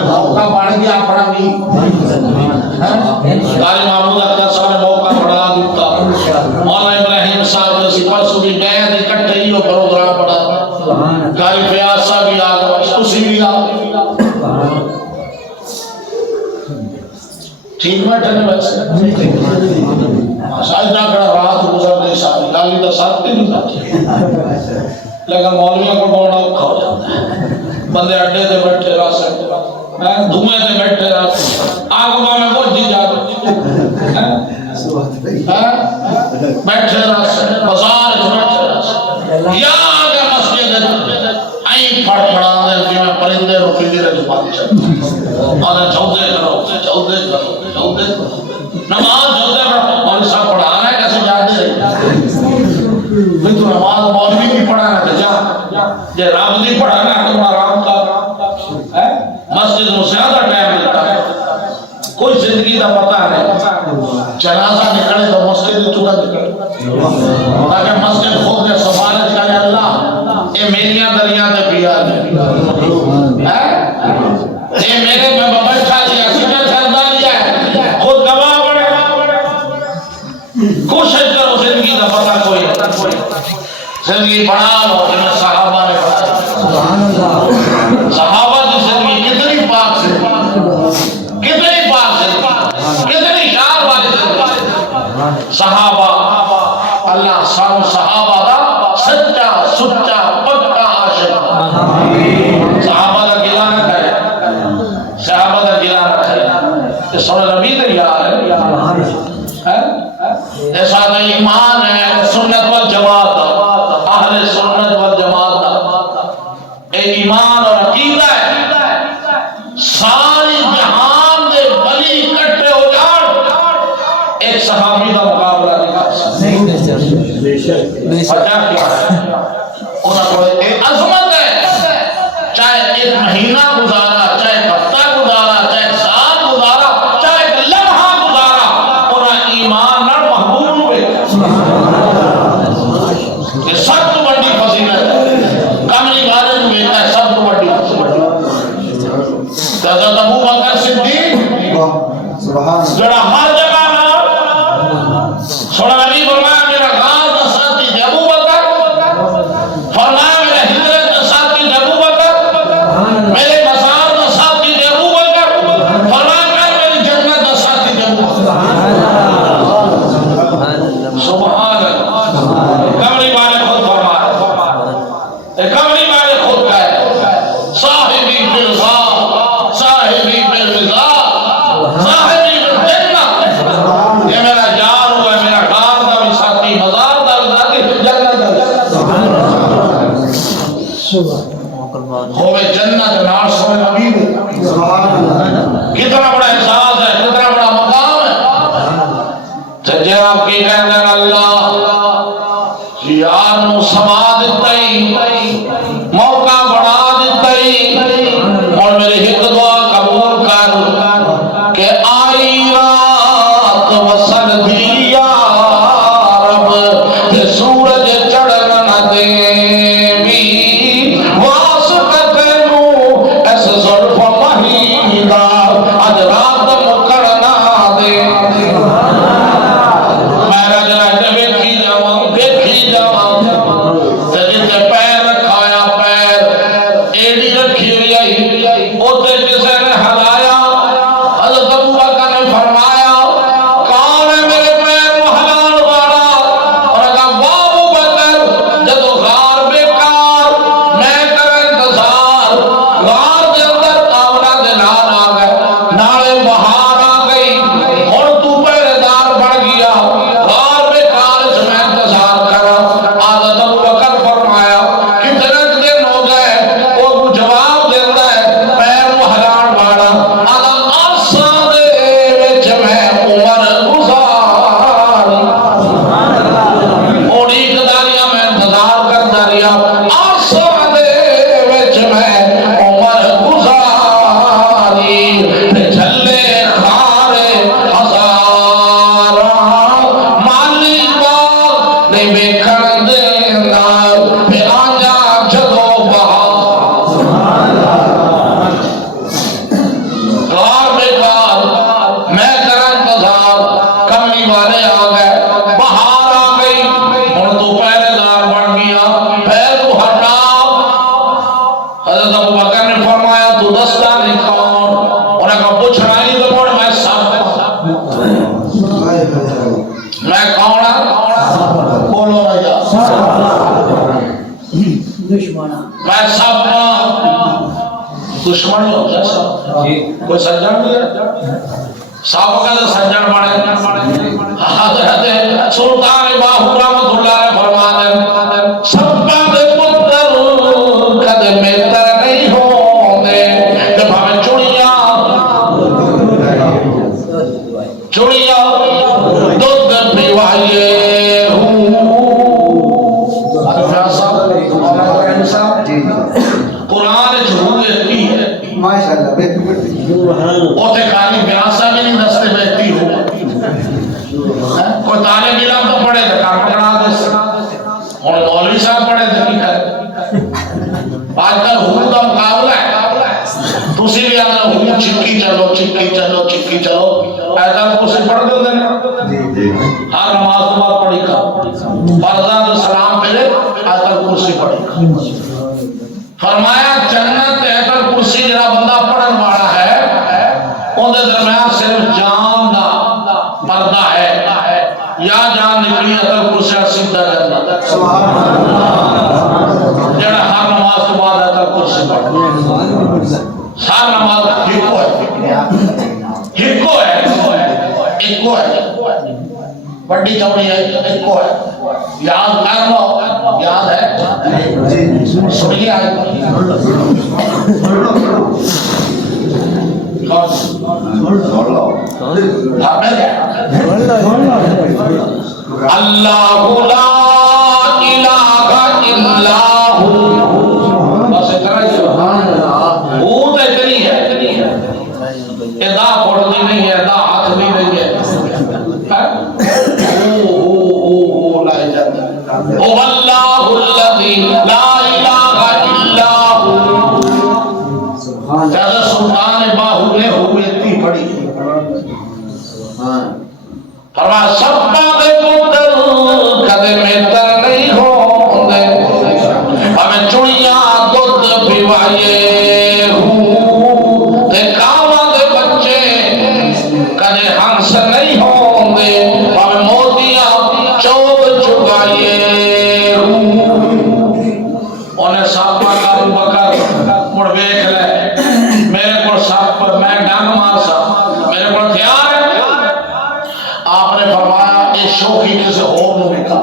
موقع بڑھ گیا اپنا بھی قاری محمود اکبر صاحب نے موقع بڑھا دیتا، مولانا ابراہیم صاحب نے سپر سوری گئے تھے کٹھے ہی وہ پروگرام پڑھا، قاری فیاض صاحب بھی آگا اسی بھی آگا، ٹھیک بیٹھے نے ویسے شاید نہ کڑا رات گزر دے شادی گالی تو ساتھ نہیں جاتی، لیکن مولویوں کو بڑا اوکھا ہو جاتا ہے، بندے اڈے تے بیٹھے رہ سکتے، دھوئے تے بیٹھے رہ سکتے، آگوں میں بہت جی جاتے بیٹھے رہ سکتے، بازار بیٹھے رہ سکتے، یا آگے مسجد آئیں پھڑ پڑا دے کہ میں پرندے رو پنجرے چھپاتی چاہتا اور چودے کرو چودے کرو چودے کرو نماز چودے کرو اور سب پڑھانا ہے کیسے جاتے رہے بھئی تو نماز مولوی بھی پڑھانا ہے جا جے رب نہیں پڑھانا ہے تم آرام کا مسجد میں زیادہ ٹائم لگتا ہے، کوئی زندگی کا پتہ نہیں، جنازہ نکلے تو مسجد چکا نکلے تاکہ مسجد خود نے سفارش کرے اللہ اے میریاں دریا دے پیا دے اے میرے میں بیٹھا دیا سکر سرداری ہے خود گواہ بڑے کوشش کرو زندگی کا پتہ کوئی زندگی بڑھا لو جنہیں صحابہ نے بڑھا، صحابہ کی زندگی کتنی پاک سے کتنی پاک سے کتنی شان والی زندگی، صحابہ اللہ صحابہ دا سچا سچا پکا عاشق، صحابہ دا گلہ نہ کرے، صحابہ دا گلہ نہ کرے، کہ سوڑا نبی دے یار ہے، ایسا نہیں ایمان ہے سنت والجماعت، اہل سنت والجماعت، اے ایمان اور عقیدہ ہے وجہ کیا ہے؟ انہوں کو ایک عظمت ہے، چاہے ایک مہینہ گزارا، چاہے ایک ہفتہ گزارا، چاہے ایک سال گزارا، چاہے ایک لمحہ گزارا، انہوں ایمان نہ محبوب ہوئے۔ یہ سب تو بڑی فضیلت ہے، کملی والے جو بیٹا ہے سب تو بڑی فضیلت۔ حضرت ابو بکر صدیق جڑا ہر جگہ سونا نبی فرمایا میرا غار کا ساتھی تھے ابو بکر، فرمایا میرا ہجرت کا ساتھی تھے ابو بکر، میرے مزار کا ساتھی تھے ابو بکر، فرمایا میری جنت کا ساتھی تھے ابو بکر۔ سبحان اللہ، کمری والے خود فرمائے، کمری والے خود کہے صاحبی فی الغار صاحبی فی الغار صاحبی فی الجنہ، یہ میرا یار ہوا ہے، میرا غار دا بھی ساتھی، مزار دا بھی ساتھی، جنت دا بھی ساتھی۔ ہوئے جنت نار سوئے نبی دے، کتنا بڑا احساس ہے، کتنا بڑا مقام ہے۔ سجے آپ کی کہنے اللہ یار نو سما دیتا ہی، موقع بڑھا دیتا ہی، اور میرے ایک دعا قبول کر کہ آئی رات وصل دی یا رب کہ سورج چڑھن نہ دیوی واسطہ تینوں ایس ظرف مہیدہ اج رات مکڑ نہ دے۔ میرا جنہ ویکھی جاواں جدے پیر رکھایا، پیر ایڑی رکھی ہوئی آئی اوتے کسے نے ہلایا، حضرت ابو بکر نے فرمایا کون ہے میرے پیر کو ہلان والا؟ اور کہا واہ ابو بکر جدو غار بیکار میں کرا انتظار، غار کے اندر آونا دے نال آ گئے، نالے بہار آ گئی، اور تو پہرے دار بڑھ گیا، غار بیکار اس میں انتظار کرا۔ حضرت ابو بکر فرمایا کتنے دن ہو گئے، وہ جواب دیتا ہے پیر کو ہلان والا آدھا آسان دے وچ میں عمر گزاری، اوڑی کداریاں میں انتظار کرتا رہیا، آسان دے وچ میں عمر گزاری، جھلے خارے ہزاراں مالی باغ نہیں ویکھن دینا پہ آجا جدو بہار، غار بیکار میں کرا انتظار، کملی والے آ گئے، بہار آ گئی، ہن تو پہرے دار بن گیا، پیر کو ہٹا۔ حضرت ابو بکر نے فرمایا تو دستہ نہیں کون؟ انہیں کہا پوچھنا ہی تو بڑھ میں سب میں کون ہوں؟ بولو رجا میں سب دشمن ہو جیسا کوئی سجن بھی ہے سب کا سجن بنے۔ حضرت سلطان باہو رحمت اللہ نے فرما دے سب دے پتر کدے بہتر نہیں ہوندے، جب ہمیں چڑیاں دودھ پیوائیے قرآن جھوٹ دیتی ہے ماشاءاللہ اوتے کاری پیاسا بھی نہیں دستے بہتی ہو، کوئی طالب علم تو پڑھے تو کام کرا دے، اور مولوی صاحب پڑھے تو کی کرے۔ آج کل حکم کا مقابلہ ہے، تسی بھی آنا حکم چکی چلو چکی چلو چکی چلو، ایسا کسی پڑھ دے ہوتے ہیں ہر نماز تو بعد پڑھی کا فرضاں تو سلام پہلے آج کل کرسی پڑھی کا۔ فرمایا جنت ایتر کرسی جرا بندہ پڑھن والا ہے ان دے درمیان صرف جان دا پردہ ہے، یا جان نکلی ایتر کرسی سیدھا جنت جڑا ہر نماز تو بعد ایتر کرسی پڑھ ہر نماز ہکو ہے بڑی چوڑی ہے ایکو ہے، یاد کر لو، یاد ہے سنیے اللہ الہ الا ہو، بس اتنا ہی ہے، وہ تو اتنی ہے، ادا پڑھتی نہیں ہے، ادا ہاتھ نہیں رہی ہے، او لائے جاتا ہے، او اللہ الذی لا الہ الا ہو، جیسے سلطان باہو نے ہوئیتی پڑھی، فرمایا سب باتیں پتر کدے مہتر نہیں ہوندے، ہمیں چڑیاں دودھ پیوائے ہوں تے کاواں دے بچے کدے ہنس نہیں ہوندے، ہمیں موتیاں چوب چگائیے ہوں۔ انہیں ساپا کا بکر مڑ بیک لے، میرے کو ساپ میں ڈنگ مار سا، میرے کو ہتھیار ہے، آپ نے فرمایا یہ شوخی کسی اور نو بھی کہا،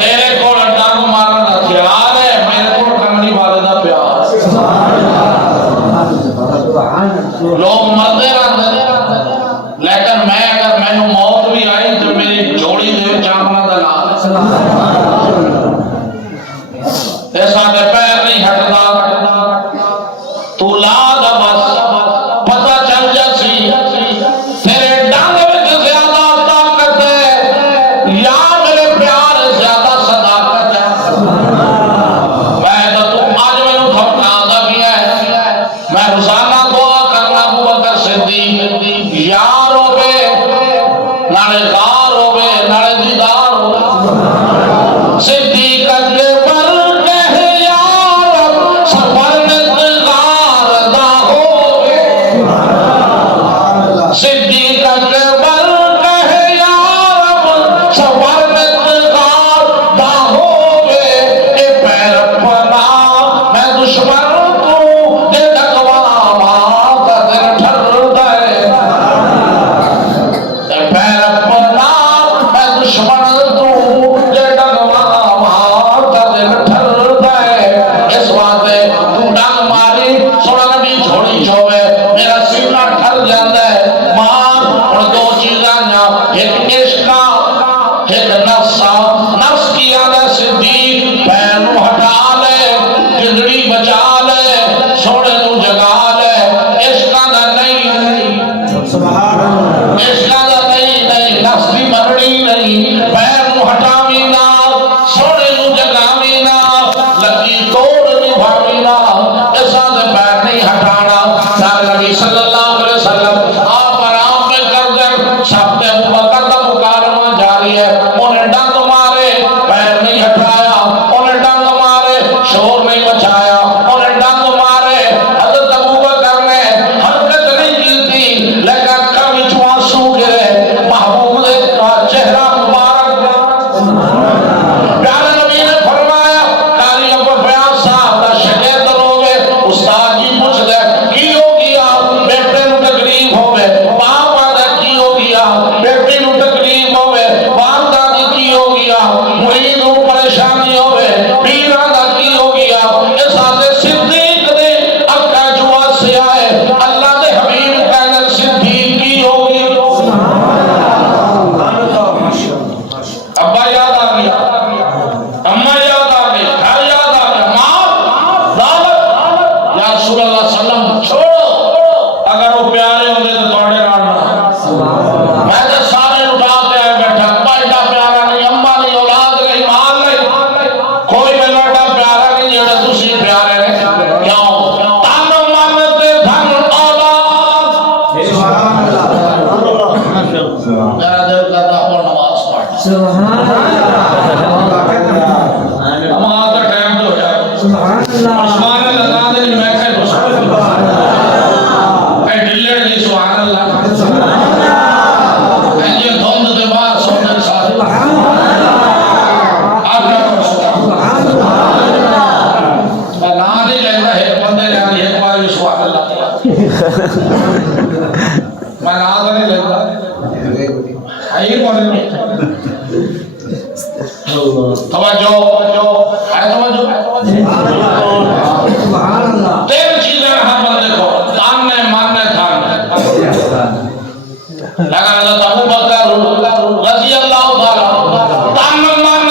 تیرے کو ڈنگ مارنا ہتھیار ہے، میرے کو کنگنی والے دا پیار، لوگ مرتے رہتے، لیکن میں اگر میں موت بھی آئی تو میری جوڑی دے چامنا دلال، ایسا دے پیر نہیں ہٹدا، تو لا دا بس پتہ چل جاسی تیرے ڈنگ وچ زیادہ طاقت ہے یا میرے پیار زیادہ صداقت ہے، میں تو آج میں نو تھپنا دا بھی ہے، میں روزانہ دعا کرنا ابو بکر صدیق یار ہوئے نالے غار ہوئے نالے دیدار ہوئے، صدیق اکبر کہے یار سفر نتغار دا ہوئے، صدیق اکبر کہے یار سفر نتغار دا ہوئے، اے پیر پنا میں دشمن تو دے ڈکواما تا دن ٹھر دے، اے پیر پنا میں دشمن تو دے ڈکواما تا دن ٹھر دے، اس واسطے تو ڈنگ ماری سونا نبی چھوڑی چھوڑے میرا سینہ ٹھر جاندہ ہے، ماں اور دو چیزاں نا، ایک عشقہ ایک نفسہ، نفس کی آدھا صدیق پینو ہٹا لے، جدڑی بچا لے، سوڑے تو جگا لے، عشقہ دا نہیں، عشقہ دا نہیں، نفس دی مرنی نہیں، پینو ہٹاوی نا، سوڑے تو جگاوی نا، لکی توڑ نبھاوی نا، ایسا دے پیر نہیں ہٹانا، نبی نبی صلی اللہ علیہ وسلم آپ آرام میں کر دیں، سب تے ابو بکر دا مکالمہ جاری ہے، انہیں ڈنگ مارے پیر نہیں ہٹایا، انہیں ڈنگ مارے شور نہیں مچایا، انہیں ڈنگ مارے حضرت ابو بکر نے حرکت نہیں کی تھی، لیکن کبھی آنسو گرے، محبوب دے کا چہرہ مبارک، پیارے نبی نے فرمایا کاری ابو بیان صاحب دا شکایت ہوگے، استاد جی پوچھ دے کی ہو گیا، بیٹے نو تکلیف ہوئے، باپ آدھا کی ہو گیا، بیٹے نو تکلیف ہوئے، باپ دادی کی ہو گیا، مرید ہوں پریشانی ہوئے، پیر آدھا کی ہو گیا، اس آدھے صدیق دے اکا جوا سے آئے، اللہ دے حبیب کہنے صدیق کی ہوگی، ابا یاد آ گیا، اماں یاد آ گئی، گھر یاد آ گیا، ماں دعوت یا رسول اللہ صلی اللہ علیہ وسلم چھوڑو، اگر وہ پیارے ہوندے تو توڑے رہنا، میں تو سارے اٹھا کے آئے بیٹھا، ابا ایڈا پیارا نہیں، اماں نہیں، اولاد نہیں، مال نہیں، کوئی میرا ایڈا پیارا نہیں جیڑا دوسری پیارے نہیں، کیوں؟ تن من تے دھن اولاد، میرا دل کرتا ہوں نماز پڑھ، نماز کا ٹائم تو ہو جائے، عثمان لگا دے میں کہے اے ڈلڑ دی سبحان اللہ، اے یہ دھند دے باہر سوندے ساتھ، آگے سبحان اللہ، میں نہ نہیں لینا ایک بندے نے آنی ایک بار سبحان اللہ، میں نہ نہیں لینا، آئیے بولے توجہ ہے، توجہ تین چیزیں ہر بندے کو تاننے ماننے تھاننے، لیکن حضرت ابو بکر رضی اللہ تعالیٰ تاننے ماننے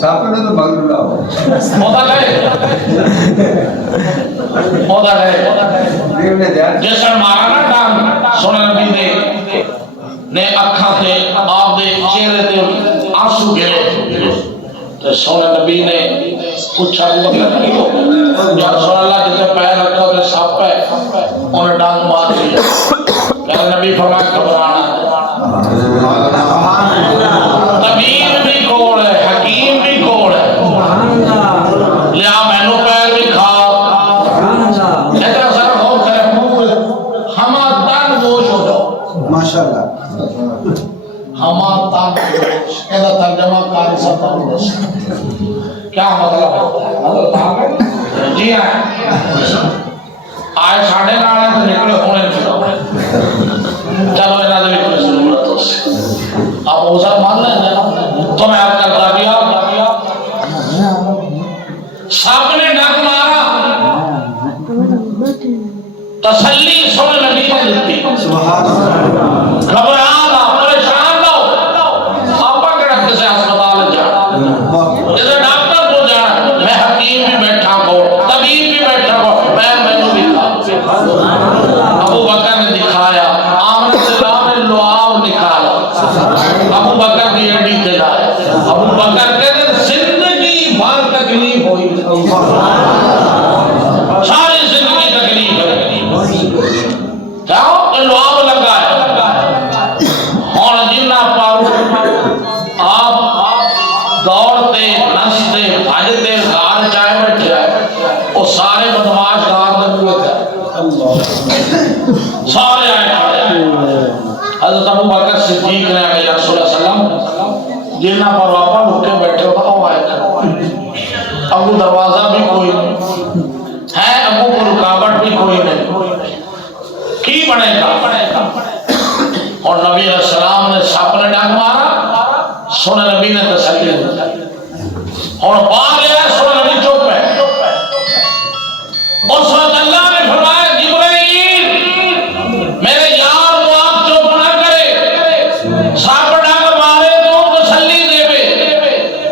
ساتھ میں تو مغرب لاؤ ہوتا گئے جس نے مارا نا ڈانگ سونے نبی نے اکھاں تے آپ دے چہرے تے آنسو گرے تو سونے نبی نے پوچھا ابو بکر یا رسول اللہ جتے پیر رکھا تے سپ ہے انہیں ڈانگ مار دیا کہ نبی فرمایا گھبرانا طبیب بھی کوڑ ہے حکیم بھی کوڑ ہے لیا مینو پیر بھی کھا ماشاءاللہ ہما تاکوش کہتا ترجمہ کاری ساتھ کیا مطلب ہے جی آئے ساڑھے ناڑے تو نکلے ہونے چلو انہا دے بھی کوئی ضرورت ہو سے آپ اوزر مان لیں تو میں آپ کرتا گیا سب نے ڈاک مارا تسلی سن نبی نے دیتی گھبرانا پریشان نہ ہو آپا کے رکھ سے اسپتال جانا جیسے ڈاکٹر کو جانا میں حکیم بھی بیٹھا کو طبیب بھی بیٹھا کو میں نے بھی کہا ابو بکر نے دکھایا آمنہ سلام نے لعاب نکالا ابو بکر کی انڈی دلائے ابو بکر کہتے زندگی بھر تکلیف ہوئی ساری زندگی تکلیف ہے کیا لعاب لگا ہے اور جنہ پر آپ دوڑتے نستے بھاجتے غار جائے بیٹھے آئے وہ سارے بدماش غار میں ہوئے تھے سارے آئے حضرت ابو بکر صدیق نے آگے یا رسول اللہ صلی اللہ علیہ وسلم جنہ پر واپا لکے بیٹھے ہوتا وہ آئے ابو دروازہ بھی کوئی نہیں ہے ابو کو رکاوٹ بھی کوئی نہیں کی بنے گا اور نبی علیہ السلام نے سپ نے ڈانگ مارا سونے نبی نے تسلی اور باہر لیا سونے نبی چوپ ہے اور سونے اللہ نے فرمایا جبرائیل میرے یار وہ آپ چوپ نہ کرے سپ ڈانگ مارے تو تسلی دے بے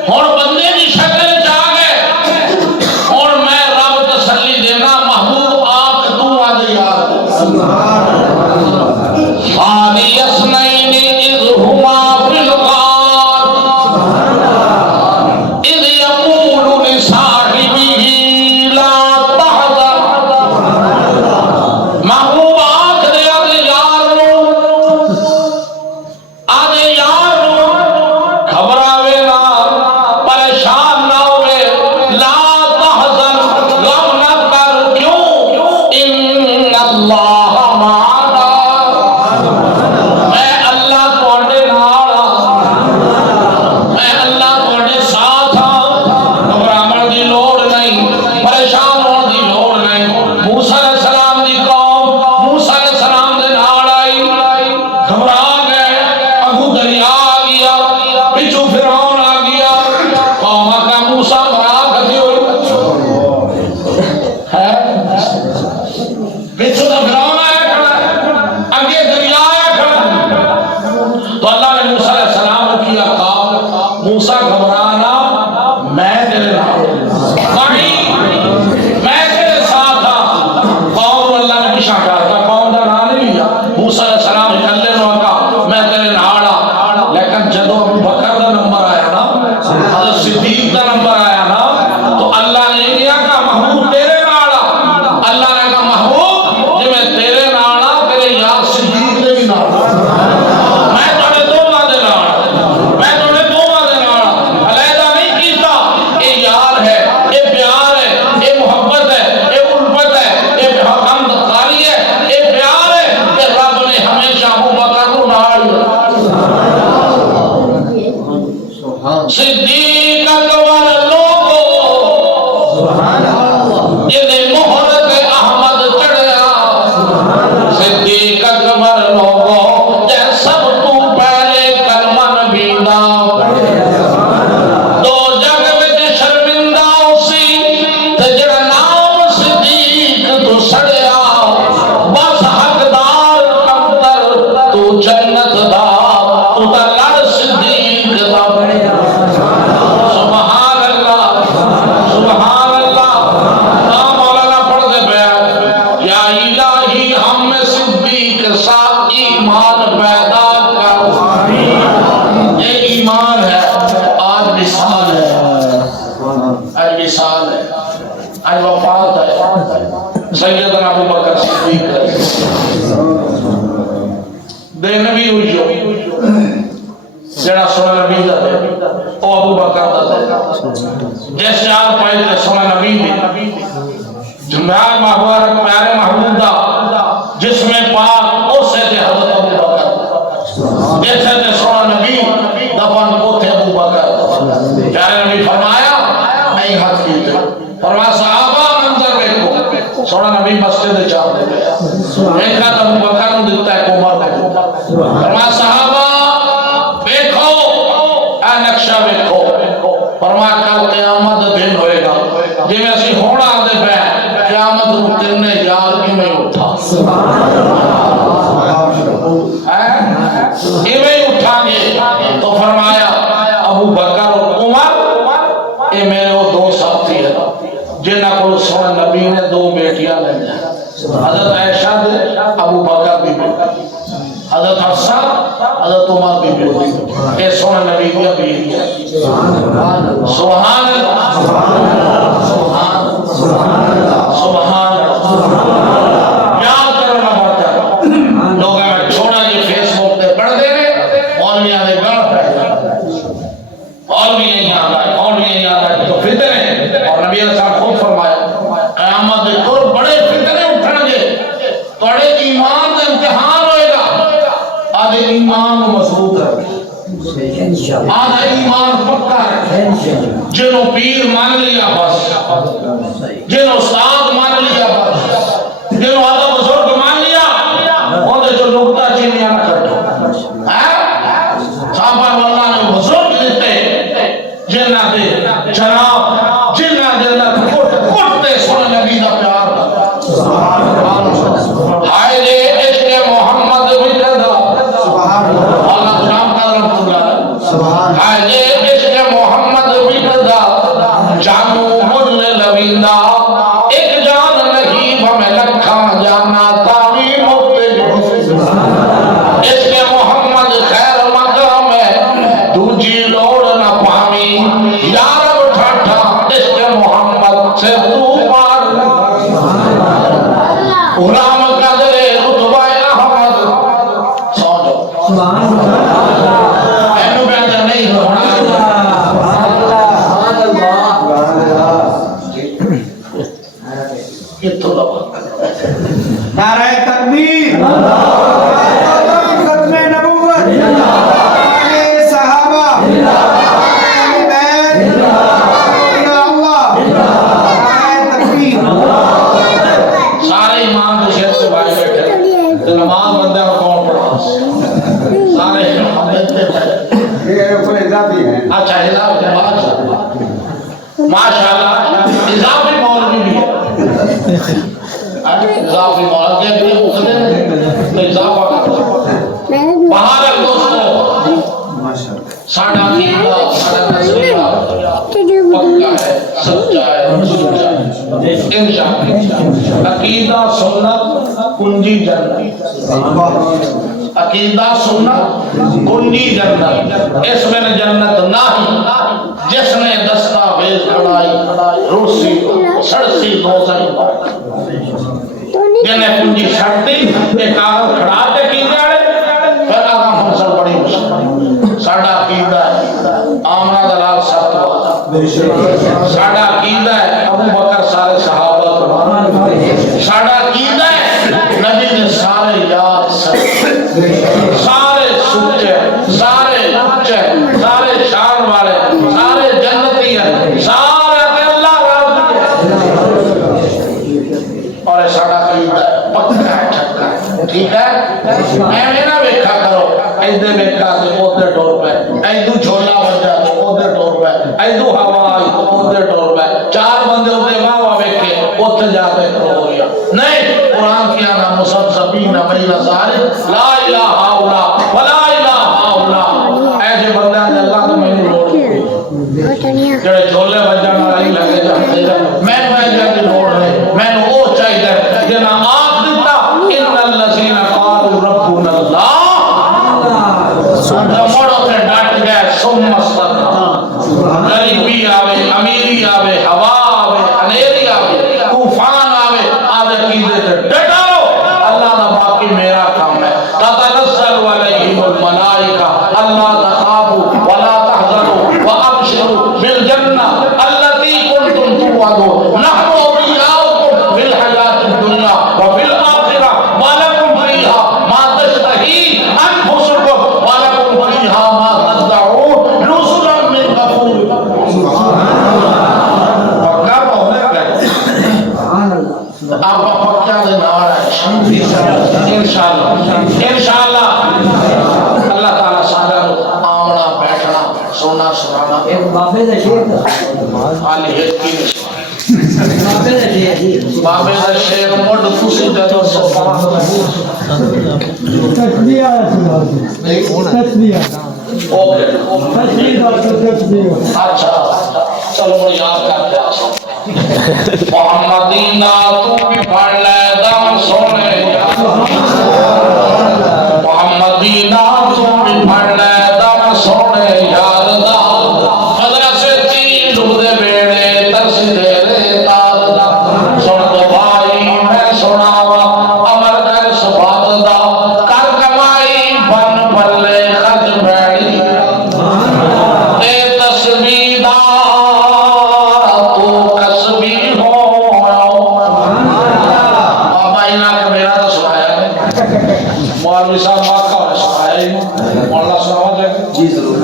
اور بندے کی شکل چاہ گئے اور میں رب تسلی دینا محبوب آپ تو آدھے یار ثانی اثنین اذ ہما فی الغار اذ یقول لصاحبہ لا تحزن محبوب آخر آدھے یار گھبراوے نہ پریشان نہ ہوئے لا تحزن غم نہ کر کیوں ان اللہ معنا ایمان پیدا کر. یہ ایمان ہے. آج مثال ہے, آج مثال ہے, آج وفات ہے سیدنا ابو بکر صدیق دے نبی ہوئی جو جڑا سونا نبی دا دے او ابو بکر دا دے جس چار پہلے سونا نبی دے جمعہ محبوب پیارے محبوب دا جس میں پاک او سے دے حضرت ابو بکر جیسے دے سونا نبی دفن کو تھے ابو بکر. پیارے نبی فرمایا نہیں حد کی تھے فرمایا صحابہ منظر دیکھو. سونا نبی مسجد چاہ دے ایک کا ابو بکر نے دیتا ہے عمر کو. فرمایا صحابہ دیکھو اے نقشہ دیکھو. فرمایا کل قیامت دن ہوئے گا جی میں اسی ہونا دے پہ قیامت روٹن نے یار کی میں اٹھا میں اٹھا گے تو فرمایا ابو بکر اور عمر اے میرے وہ دو ساتھی ہیں جنہ کو سونا نبی نے دو بیٹیاں لے جائیں. حضرت عائشہ دے ابو بکر بھی حضرت حفصہ حضرت عمر بھی بیٹی اے سونا نبی دیا بیٹی ہے. سبحان اللہ سبحان اللہ سبحان اللہ. یاد کرو نہ بڑھتا لوگ میں چھوڑا یہ فیس بک پہ پڑھ دے رہے مولویاں نے گڑھ پہ مولوی نہیں آتا ہے مولوی نہیں آتا ہے تو فتنے. اور نبی علیہ السلام خود فرمایا قیامت کو بڑے فتنے اٹھن گے توڑے ایمان کا امتحان ہوئے گا. آدھے ایمان مضبوط ہے آدھا ایمان پکا ہے. جنہوں پیر مان لیا بس جنہوں استاد مان لیا بس جنہوں آدھا بزرگ مان لیا انہیں جو نکتہ چینیاں نہ کرو صحابہ اللہ نے بزرگ دیتے جنہ دے جناب جنہ دے کٹتے سونے نبی دا پیار ہائے لے عشق محمد وکردا اللہ نام کا رب اللہ ہائے عشق محمد وکردا جانو مل لویندا ایک جان نہیں بھمیں لکھا جانا تاوی مکتے عشق محمد خیر مقام ہے دوجی لوڑ نہ پامی یارب ٹھاٹھا عشق محمد سے تو مار غلام قدر رتبہ احمد سو جو اینو بیٹھا نہیں ہونا یہ تو لوگ نعرہ تکبیر ختم نبوت صحابہ بیت اللہ نعرہ تکبیر. سارے امام جو شہر سے بھائی بیٹھے تو نماز بندہ میں کون پڑھا سارے امام بیٹھے یہ کوئی اضافی ہے. اچھا ماشاءاللہ اضافی مولوی بھی ہے اضافی مولوی بھی ہے تو اضافہ کرتا بہار دوستو ساڑھا کیلہ ساڑھا نظریہ پکا ہے سچا ہے انشاءاللہ عقیدہ سنت کنجی جنت عقیدہ سنت کنجی جنت اس میں جنت نہیں جس نے دستاویز کھڑائی روسی سڑسی دوزن جنہیں کنجی چھڑتی ایک آگا کھڑاتے کی جاڑے پھر آگا منصر بڑی مشکل ساڑھا عقیدہ ہے آمنہ دلال ستوہ ساڑھا عقیدہ ہے ابو بکر سارے صحابہ ساڑھا عقیدہ ہے نبی نے سارے یاد سارے سچے سارے اچھے سارے شان والے سارے جنتی ہیں سارے اللہ راضی اور ساڑھا عقیدہ ہے پکا ہے ٹھکا ہے ٹھیک ہے میں نہ ویکھا کرو ایدے ویکھا سے اوتے ٹور پہ ایدو جھولا بجا تو اوتے ٹور پہ ایدو ہوا آئی تو اوتے ٹور پہ چار بندے اوتے واہ ویکھے اوتے جا کے کرو گیا نہیں قرآن کیا نا مصبصبین بین ذالک لا الہ الا ولا الہ الا ایسے بندے نے اللہ تو میں لوڑ جڑے جھولے بجانا والی لگے جاتے میں جا کے لوڑ ہے میں او چاہیے جنا آپ دیتا ان الذین قالوا ربنا اللہ انشاءاللہ اللہ تعالیٰ سارا آمنا بیٹھنا سونا سرانا بابے دا شیر حالی ہے کی بابے دا شیر بابے دا شیر مڈ تسی دے دو سفا تسبیح تسبیح اوکے تسبیح اچھا چلو مجھے یاد کرتے ہیں محمدینہ تو بھی پڑھ لے دم سونے محمدینہ تو بھی پڑھ لے دم سونے یار دا مدرسے تین دے بیڑے ترس دے رے تار دا سن دو بھائی میں سناوا امر کر سبات دا کر کمائی بن بلے خرج بیڑی اے تسبیح دا تو کسبی ہو بابا انہاں کے میرا تو سنایا ہے مولوی صاحب مکہ نے سنایا ہی مولا سناوا دے جی ضرور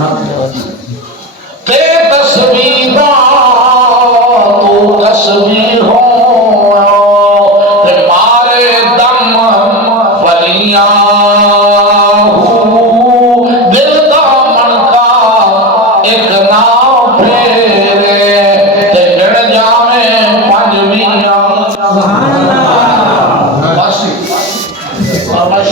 تے تسبیح دا تو کسبی ہو تے مارے دم ولیاں دل دا منکا ایک نام پھیرے تے گڑ جاویں پنج میاں بس